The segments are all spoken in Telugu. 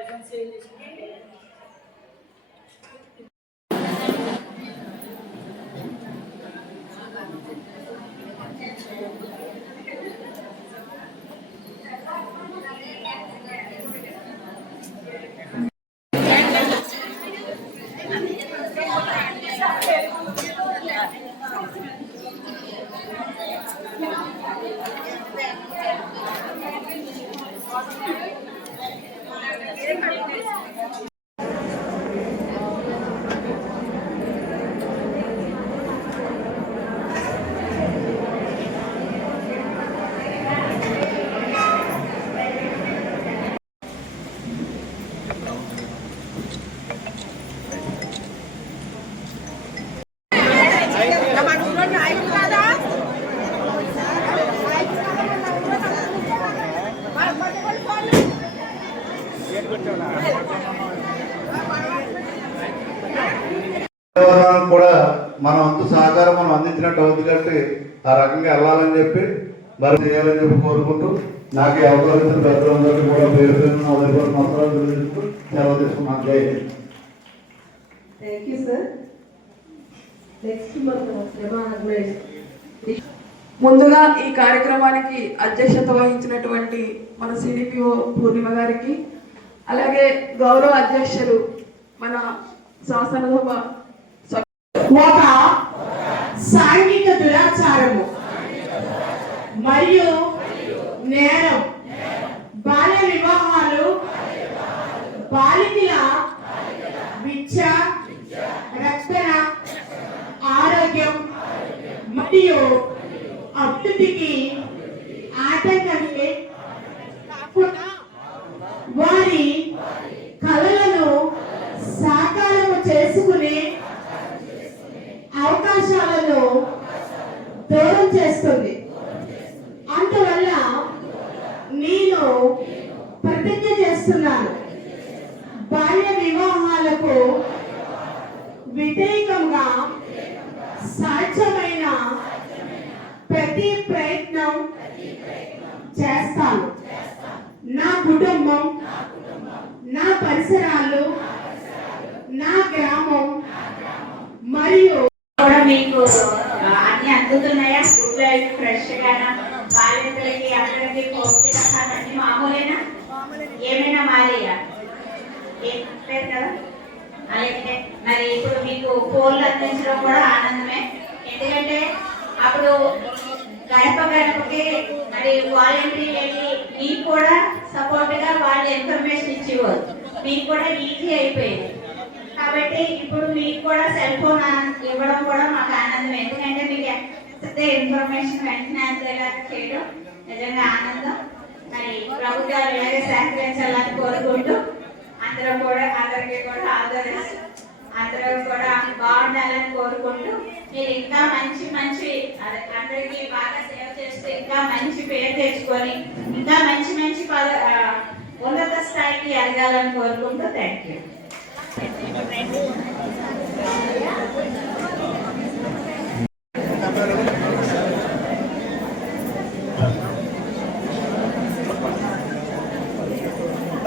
లైసెన్స్ చేంజ్ చేసుకుంటే అందించినట్టు అవుతుంది కాబట్టి ఆ రకంగా వెళ్ళాలని చెప్పి మరి చేయాలని చెప్పి కోరుకుంటూ నాకు ఈ అవకాశం పెద్దలందరికీ కూడా పేరు పేరు సెలవు తీసుకున్నాను. Jai Hind. Thank you sir next Agnesh ముందుగా ఈ కార్యక్రమానికి అధ్యక్షత వహించినటువంటి మన సిడిపిఓ పూర్ణిమ గారికి అలాగే గౌరవ అధ్యక్షులు మన శాసనసభ ఒక సాంఘిక దురాచారము మరియు నేరం. బాల్య వివాహాలు బాలికల విద్య. రక్షణ. ఆరోగ్యం. మరియు అభివృద్ధికి ఆటంకం ప్రతిజ్ఞ చేస్తున్నాను బాల్య వివాహాలకు వ్యతిరేకంగా సాధ్యమైన ప్రతి ప్రయత్నం చేస్తాను. నా కుటుంబం నా పరిసరాలు నా గ్రామం మరియు మీకు అన్ని అందుతున్నాయా? ఫుడ్ ఫ్రెష్ గానా బాలింతలకి అందరికీ పౌష్టికాహారం మామూలేనా? ఏమైనా మారేయా? ఏం కదా? అలాగే మరి ఇప్పుడు మీకు ఫోన్లు అందించడం కూడా ఆనందమే. ఎందుకంటే అప్పుడు గడప గడపకి మరి వాలంటీర్ వెళ్ళి మీకు కూడా సపోర్ట్గా వాళ్ళు ఇన్ఫర్మేషన్ ఇచ్చేవారు. మీకు కూడా ఈజీ అయిపోయింది. కాబట్టి ఇప్పుడు మీకు కూడా సెల్ ఫోన్ ఇవ్వడం కూడా మాకు ఆనందం ఎందుకంటే మీకు ఇన్ఫర్మేషన్ వెంటనే అందేలా చేయడం నిజంగా ఆనందం. మరి ప్రభుత్వాలు ఇలాగే సహకరించాలని కోరుకుంటూ అందరం కూడా అందరికీ కూడా ఆదరిస్తూ అందరూ కూడా బాగుండాలని కోరుకుంటూ మీరు ఇంకా మంచి మంచి అదే అందరికీ బాగా సేవ చేస్తూ ఇంకా మంచి పేరు తెచ్చుకొని ఇంకా మంచి మంచి పద ఉన్నత స్థాయికి ఎదగాలని కోరుకుంటూ థ్యాంక్ యూ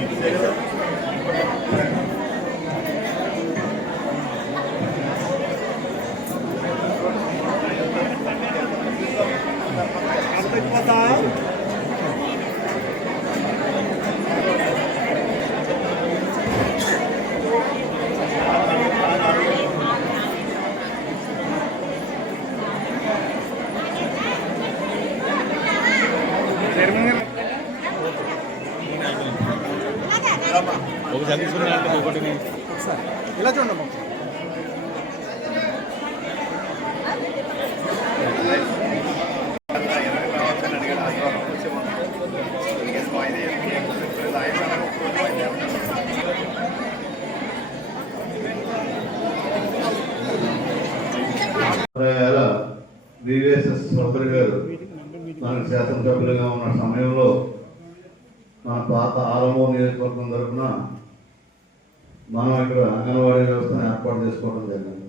はい。మేడం. ఒకటి ఇలా చూడండి వేల సభ్యులు గారు మనకు శాసనసభ్యులుగా ఉన్న సమయంలో మన పాత ఆలమో నియోజకవర్గం తరఫున మనం ఇక్కడ అంగన్వాడీ వ్యవస్థను ఏర్పాటు చేసుకోవడం జరిగింది.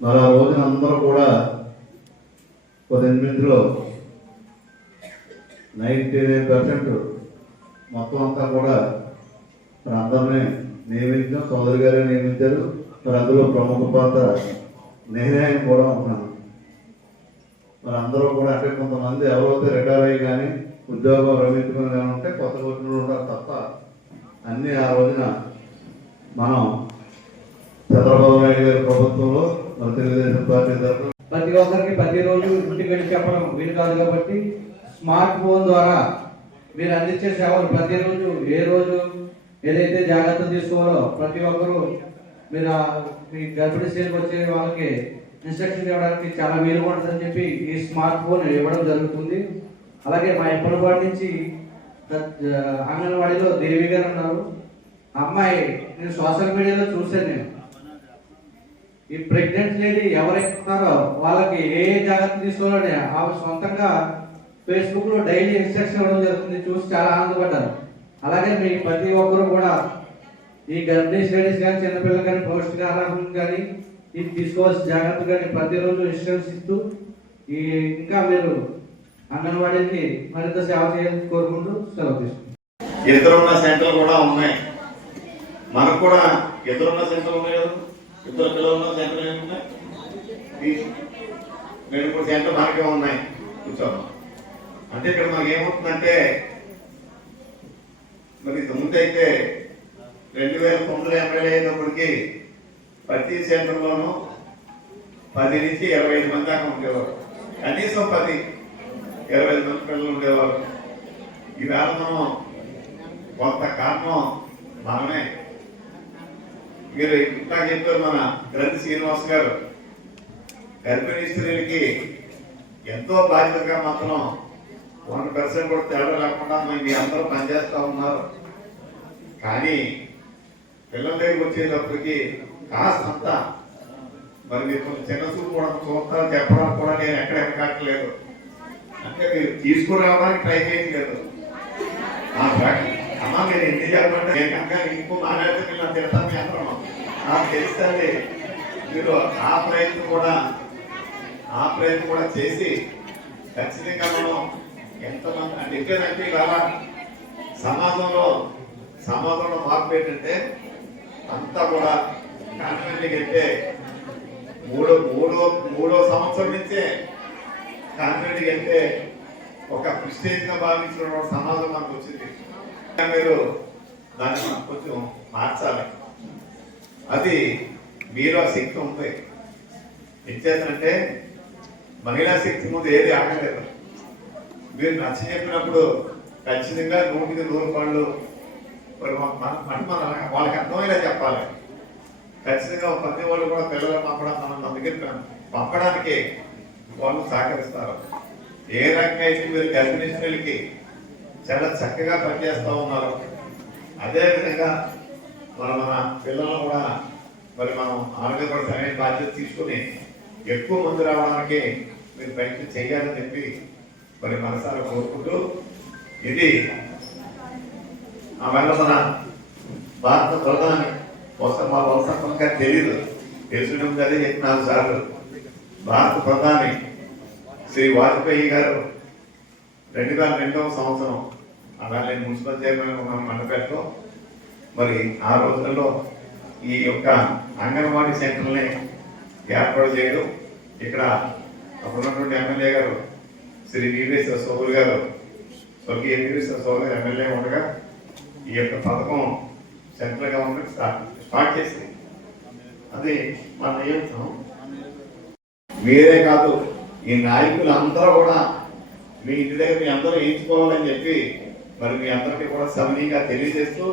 మరి ఆ రోజున అందరూ కూడా పద్దెనిమిదిలో నైంటీ నైన్ పర్సెంట్ మొత్తం అంతా కూడా మరి అందరినీ నియమించాం సోదరి గారే నియమించారు. మరి అందులో ప్రముఖ పాత్ర నేనే కూడా ఉన్నాను మరి అందరూ కూడా అంటే కొంతమంది ఎవరైతే రిటైర్ అయ్యి కానీ ఉద్యోగం రమించుకుని కానీ ఉంటే కొత్త వచ్చిన ఉంటారు తప్ప అన్నీ ఆ రోజున మనం చంద్రబాబు నాయుడు గారి ప్రభుత్వంలో మన తెలుగుదేశం పార్టీ తరఫున ప్రతి ఒక్కరికి ప్రతిరోజు ఇంటికి వెళ్ళి చెప్పడం వీలు కాదు కాబట్టి స్మార్ట్ ఫోన్ ద్వారా మీరు అందించే సేవలు ప్రతిరోజు ఏ రోజు ఏదైతే జాగ్రత్తలు తీసుకోవాలో ప్రతి ఒక్కరూ మీరు మీ గర్భిణీ స్త్రీలకు వచ్చే వాళ్ళకి ఇన్స్ట్రక్షన్ ఇవ్వడానికి చాలా వీలు పడుతుందని చెప్పి ఈ స్మార్ట్ ఫోన్ ఇవ్వడం జరుగుతుంది. అలాగే మా ఎప్పటిపాటి నుంచి అంగన్వాడీలో దేవి గారు ఉన్నారు. అమ్మాయి నేను సోషల్ మీడియాలో చూశాను నేను. ఈ ప్రెగ్నెంట్ లేడీ ఎవరైతే ఉన్నారో వాళ్ళకి ఏ జాగ్రత్త తీసుకోవాలని ఆమె సొంతంగా ఫేస్బుక్లో డైలీ ఇన్స్ట్రక్షన్ ఇవ్వడం జరుగుతుంది. చూసి చాలా ఆనందపడ్డారు అలాగే మీ ప్రతి ఒక్కరు కూడా ఈ గర్భిణీ లేడీస్ కానీ చిన్నపిల్లలు కానీ పౌష్టికాహారం కానీ ఇది తీసుకోవాల్సిన జాగ్రత్త కానీ ప్రతిరోజు ఇన్స్ట్రక్షన్స్ ఇస్తూ ఈ ఇంకా మీరు అంగన్వాడీకి మరింత సేవ చేయాలని కోరుకుంటూ సెలవు తీసుకుంటాం ఎదురున్న సెంటర్లు కూడా ఉన్నాయి. మనకు కూడా ఎదురున్న సెంటర్ ఉన్నాయి కదా? ఇద్దరు పిల్లలు ఉన్న సెంటర్ ఏమున్నాయి రెండు మూడు సెంటర్ మనకే ఉన్నాయి. కూర్చోమ్మా. అంటే ఇక్కడ మనకి ఏమవుతుందంటే మరి ఇంత ముందైతే రెండు వేల తొమ్మిది ఎమ్మెల్యే అయినప్పటికీ ప్రతి సెంటర్లోనూ పది నుంచి ఇరవై ఐదు మంది దాకా ఉండేవారు. కనీసం పది ఇరవై ఐదు మంది పిల్లలు ఉండేవారు. ఈవేళ మనం కొంత కారణం మనమే. మీరు ఇంకా చెప్పారు మన గ్రంథి శ్రీనివాస్ గారు. గర్భిణీ స్త్రీలకి ఎంతో బాధ్యతగా మాత్రం వన్ పర్సెంట్ కూడా తేడా లేకుండా మీ అందరూ పనిచేస్తూ ఉన్నారు. కానీ పిల్లల దగ్గరికి వచ్చేటప్పటికి కాస్తంత మరి మీరు కొంచెం చిన్న చూపు కూడా చూస్తారు చెప్పడానికి కూడా నేను ఎక్కడ ఎక్కట్లేదు అంటే మీరు తీసుకురావడానికి ట్రై చేయట్లేదు. ఆ అమ్మా మీరు ఎన్ని చెప్పండి నేను ఇంకో మాట్లాడితే మీరు నాకు తిడతాను మీ అందరం. నాకు తెలుస్తుంది మీరు ఆ ప్రయత్నం కూడా ఆ ప్రయత్నం కూడా చేసి ఖచ్చితంగా మనం ఎంతమంది అంటే ఎట్లేదంటే ఇవాళ సమాజంలో సమాజంలో మార్పు ఏంటంటే అంతా కూడా కాన్వెంట్కి వెళ్తే మూడో మూడో మూడో సంవత్సరం నుంచే కాన్వెంట్కి వెళ్తే ఒక ప్రిస్టేజ్గా భావించిన సమాజం మనకు వచ్చింది. మీరు దాన్ని మనం కొంచెం మార్చాలి. అది మీరు ఆ శక్తి ఉంది ఎంచేతనంటే మహిళా శక్తి ముందు ఏది ఆగలేదు. మీరు నచ్చ చెప్పినప్పుడు ఖచ్చితంగా నూటికి నూరు పనులు మరి మన- వాళ్ళకి అర్థమయ్యేలా చెప్పాలి. ఖచ్చితంగా ప్రతి వాళ్ళు కూడా పిల్లలు పంపడం మనం మన దగ్గర పంపడానికి వాళ్ళు సహకరిస్తారు. ఏ రకంగా అయితే మీరు గర్భిణీ స్త్రీలకి చాలా చక్కగా పనిచేస్తూ ఉన్నారు. అదేవిధంగా మరి మన పిల్లలను కూడా మరి మనం ఆరోగ్యపడతామని బాధ్యత తీసుకుని ఎక్కువ మంది రావడానికి మీరు ప్రయత్నం చేయాలని చెప్పి మరి మనసారా కోరుకుంటూ ఇది ఆ వెళ్ళ మన భారత ప్రధాని కోసం మా వంశంగా తెలియదు తెలుసు ముందు అదే నాలుగు సార్లు భారత ప్రధాని శ్రీ వాజ్పేయి గారు రెండు వేల రెండవ సంవత్సరం అలా నేను మున్సిపల్ చైర్మన్ ఉన్నాను మండపేటలో మరి ఆ రోజులలో ఈ యొక్క అంగన్వాడీ సెంటర్ని ఏర్పాటు చేయడం ఇక్కడ అప్పుడున్నటువంటి ఎమ్మెల్యే గారు శ్రీ వివేశ్వర సోదరు గారు స్వర్గీయ వివేశ్వర సోదరు గారు ఎమ్మెల్యే ఉండగా ఈ యొక్క పథకం సెంట్రల్ గవర్నమెంట్ స్టార్ట్ స్టార్ట్ చేసింది. అది మన నియంత్రణ మీరే కాదు ఈ నాయకులు అందరూ కూడా మీ ఇంటి దగ్గర మీ అందరూ ఎంచుకోవాలని చెప్పి మరి మీ అందరికీ కూడా సమనీయంగా తెలియజేస్తూ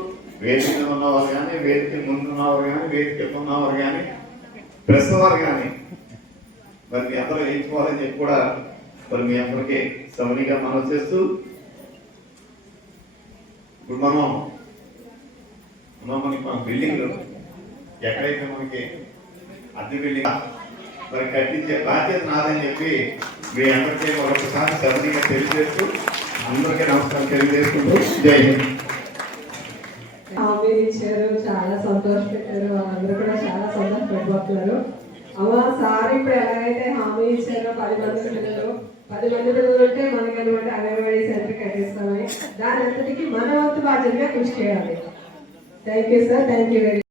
వేదిక ఉన్నవారు కానీ వేదిక ముందు ఉన్నవారు కానీ వేదిక ఉన్నవారు కానీ ప్రెస్ కానీ మరి మీ అందరూ ఎంచుకోవాలని చెప్పి కూడా మరి మీ అందరికీ సమనీయంగా మనం చేస్తూ ఇప్పుడు మనం మనం మనకి మన బిల్డింగ్ ఎక్కడైతే మనకి అద్దె బిల్డింగ్ మరి కట్టించే బాధ్యత నాదని చెప్పి మీ అందరికీ మరొకసారి సరళంగా తెలియజేస్తూ అందరికీ నమస్కారం తెలియజేసుకుంటూ జై హింద్ హామీ ఇచ్చారు చాలా సంతోషపెట్టారు వాళ్ళందరూ కూడా చాలా సంతోషపడిపోతున్నారు అమ్మ సార్ ఇప్పుడు ఎలాగైతే హామీ ఇచ్చారో పది మంది పిల్లలు పది మంది పిల్లలు ఉంటే మనకి అనమాట అంగన్వాడీ సెంటర్ కట్టిస్తామని దాని అంతటికి మన వంతు బాధ్యతగా కృషి చేయాలి. Thank you sir thank you very